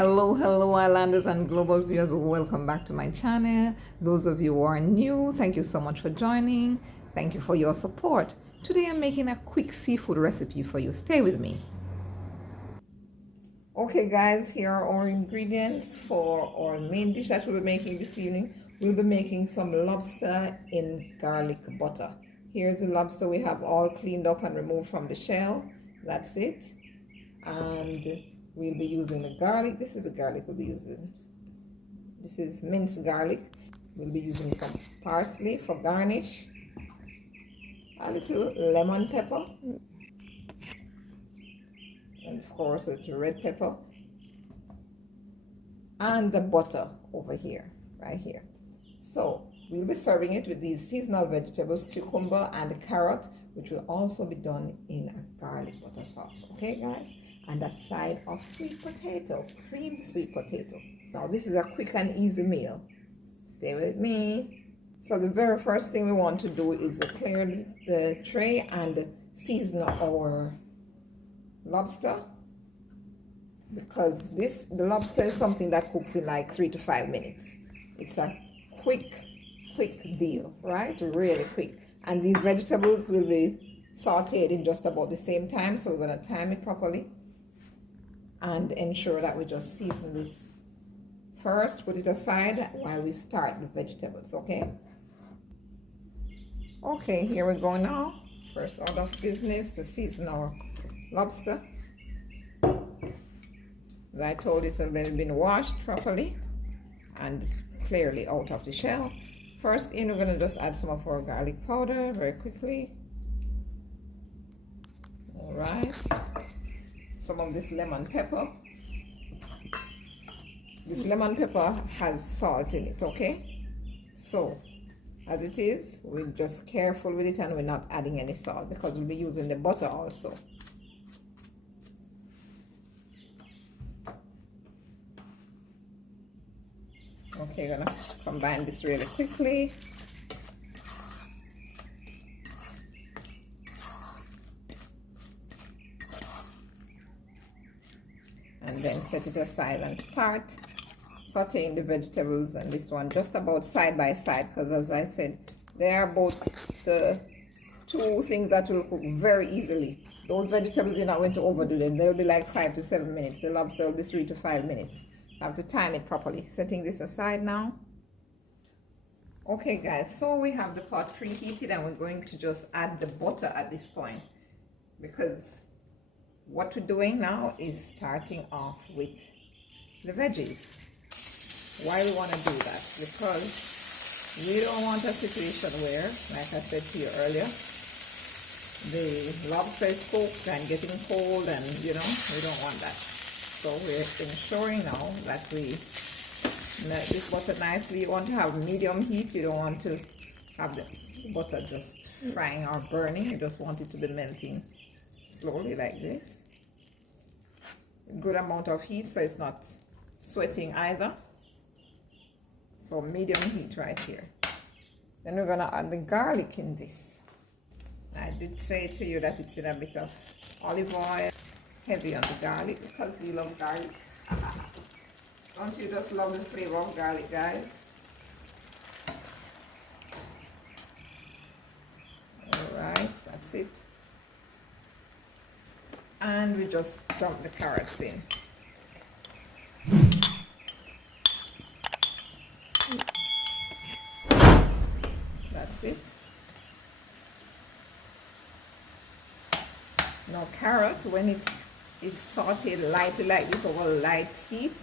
Hello islanders and global viewers, welcome back to my channel. Those of you who are new, thank you so much for joining. Thank you for your support. Today I'm making a quick seafood recipe for you. Stay with me. Okay guys, here are our ingredients for our main dish that we'll be making this evening. We'll be making some lobster in garlic butter. Here's the lobster we have all cleaned up and removed from the shell. That's it. And we'll be using the garlic. This is the garlic we'll be using. This is minced garlic. We'll be using some parsley for garnish, a little lemon pepper, and of course the red pepper, and the butter over here, right here. So we'll be serving it with these seasonal vegetables, cucumber and carrot, which will also be done in a garlic butter sauce. Okay guys? And a side of sweet potato, creamed sweet potato. Now this is a quick and easy meal. Stay with me. So the very first thing we want to do is clear the tray and season our lobster, because the lobster is something that cooks in like 3 to 5 minutes. It's a quick deal, right? Really quick. And these vegetables will be sauteed in just about the same time, so we're going to time it properly and ensure that we just season this first, put it aside while we start the vegetables. Okay, here we go now. First order of business to season our lobster. As I told you, it's been washed properly and clearly out of the shell. First in, we're going to just add some of our garlic powder very quickly. All right, some of this lemon pepper. This lemon pepper has salt in it, okay? So as it is, we're just careful with it and we're not adding any salt because we'll be using the butter also. Okay, gonna combine this really quickly. And then set it aside and start sauteing the vegetables, and this one just about side by side, because as I said, they are both the two things that will cook very easily. Those vegetables, you're not going to overdo them. They'll be like 5 to 7 minutes. The lobster will be 3 to 5 minutes. So I have to time it properly. Setting this aside now. Okay guys, so we have the pot preheated and we're going to just add the butter at this point, because what we're doing now is starting off with the veggies. Why we want to do that? Because we don't want a situation where, like I said to you earlier, the lobster is cooked and getting cold, and you know, we don't want that. So we're ensuring now that we melt this butter nicely. You want to have medium heat. You don't want to have the butter just frying or burning. You just want it to be melting slowly like this. A good amount of heat so it's not sweating either. So medium heat right here. Then we're gonna add the garlic in this. I did say to you that it's in a bit of olive oil, heavy on the garlic because we love garlic. Don't you just love the flavor of garlic, guys? Alright, that's it. And we just dump the carrots in. That's it. Now carrot, when it is sauteed lightly like this over light heat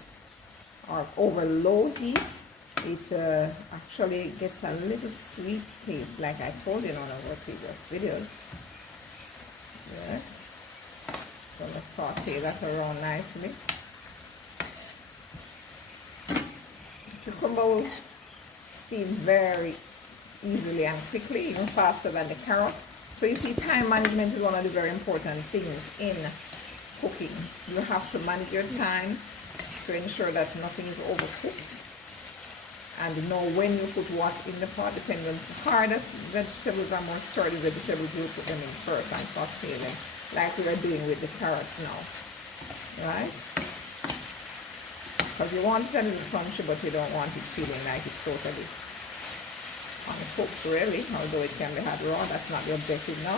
or over low heat, it actually gets a little sweet taste, like I told you in one of our previous videos. Yes. So let's saute that around nicely. Cucumber will steam very easily and quickly, even faster than the carrot. So you see, time management is one of the very important things in cooking. You have to manage your time to ensure that nothing is overcooked, and know when you put what in the pot. Depending on the hardest vegetables or more sturdy vegetables, you put them in first and saute them, like we are doing with the carrots now, right? Because you want it a little crunchy, but you don't want it feeling like it's totally uncooked really, although it can be had raw. That's not the objective now.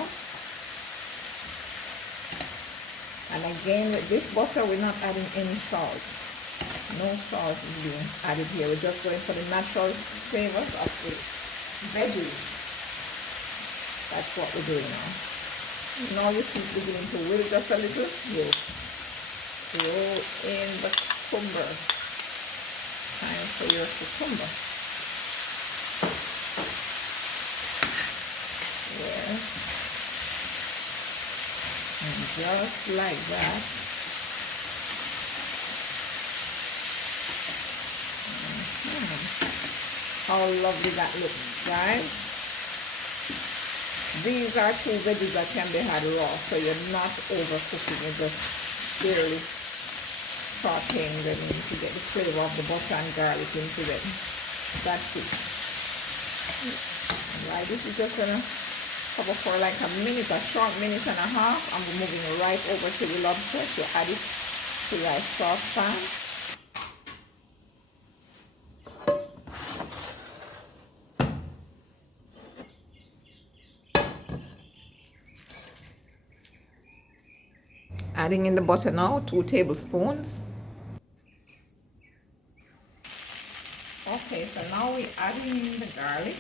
And again, with this butter, we're not adding any salt. No salt is being added here. We're just going for the natural flavors of the veggies. That's what we're doing now. Now you see it beginning to wilt just a little. You throw in the cucumber. Time for your cucumber. There. And just like that. How lovely that looks, guys. These are two veggies that can be had raw, so you're not overcooking, you're just barely sauteing them to get the flavor of the butter and garlic into them. That's it. Right, this is just gonna cover for like a minute, a short minute and a half. I'm moving right over to the lobster to add it to your saucepan. Adding in the butter now, 2 tablespoons. Okay, so now we're adding in the garlic.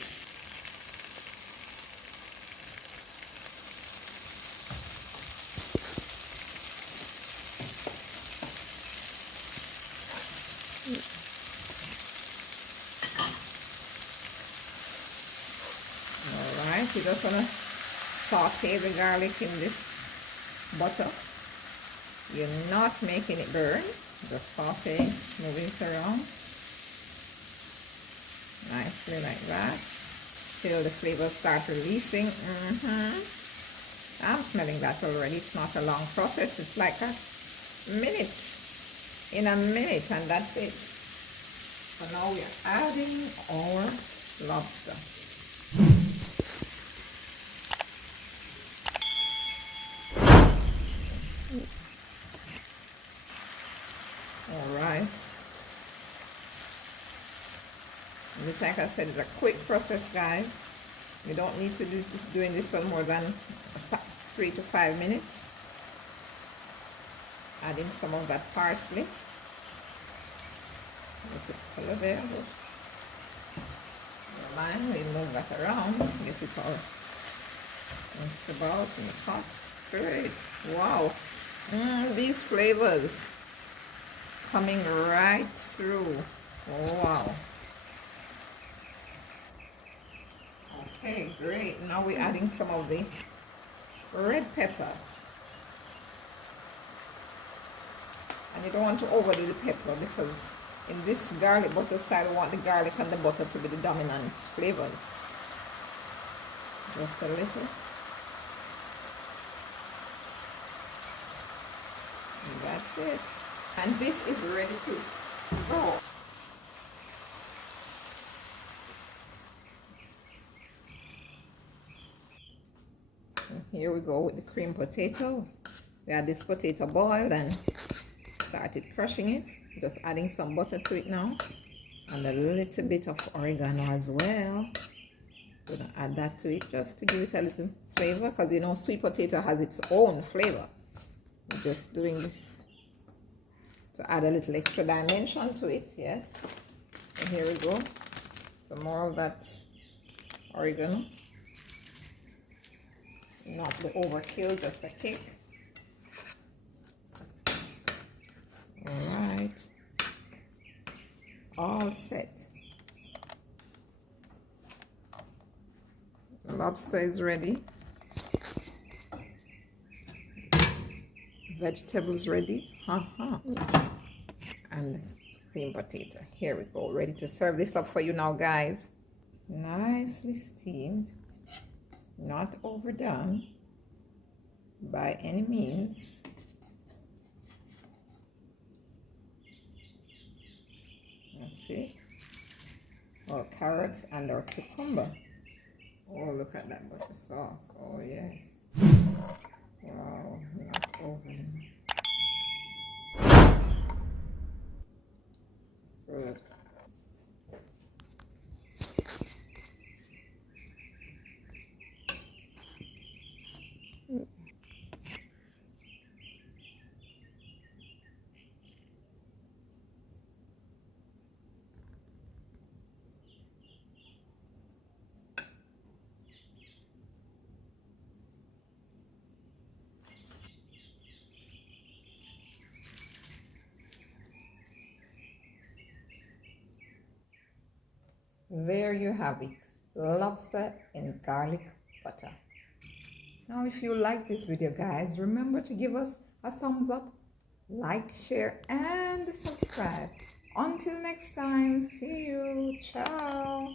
Alright, you're just gonna saute the garlic in this butter. You're not making it burn, just saute, moving it around nicely like that till the flavors start releasing. I'm smelling that already. It's not a long process, it's like a minute, in a minute, and that's it. So now we're adding our lobster. Alright. This, like I said, is a quick process, guys. You don't need to do doing this one more than 3 to 5 minutes. Adding some of that parsley. Let it color there. Never mind, we move that around. Get it all mixed about in the pot. Great. Wow. These flavors coming right through. Wow. Okay, great. Now we're adding some of the red pepper. And you don't want to overdo the pepper because in this garlic butter style, you want the garlic and the butter to be the dominant flavors. Just a little. And that's it. And this is ready to go. And here we go with the cream potato. We had this potato boiled and started crushing it. Just adding some butter to it now. And a little bit of oregano as well. Gonna add that to it just to give it a little flavor, because you know sweet potato has its own flavor. We're just doing this to add a little extra dimension to it, yes. And here we go. Some more of that oregano. Not the overkill, just a kick. Alright. All set. The lobster is ready. Vegetables ready. And cream potato. Here we go. Ready to serve this up for you now, guys. Nicely steamed. Not overdone by any means. That's it. Our carrots and our cucumber. Oh, look at that butter sauce. Oh, yes. Wow, not overly. There you have it, lobster in garlic butter. Now if you like this video guys, remember to give us a thumbs up, like, share and subscribe. Until next time, see you, ciao.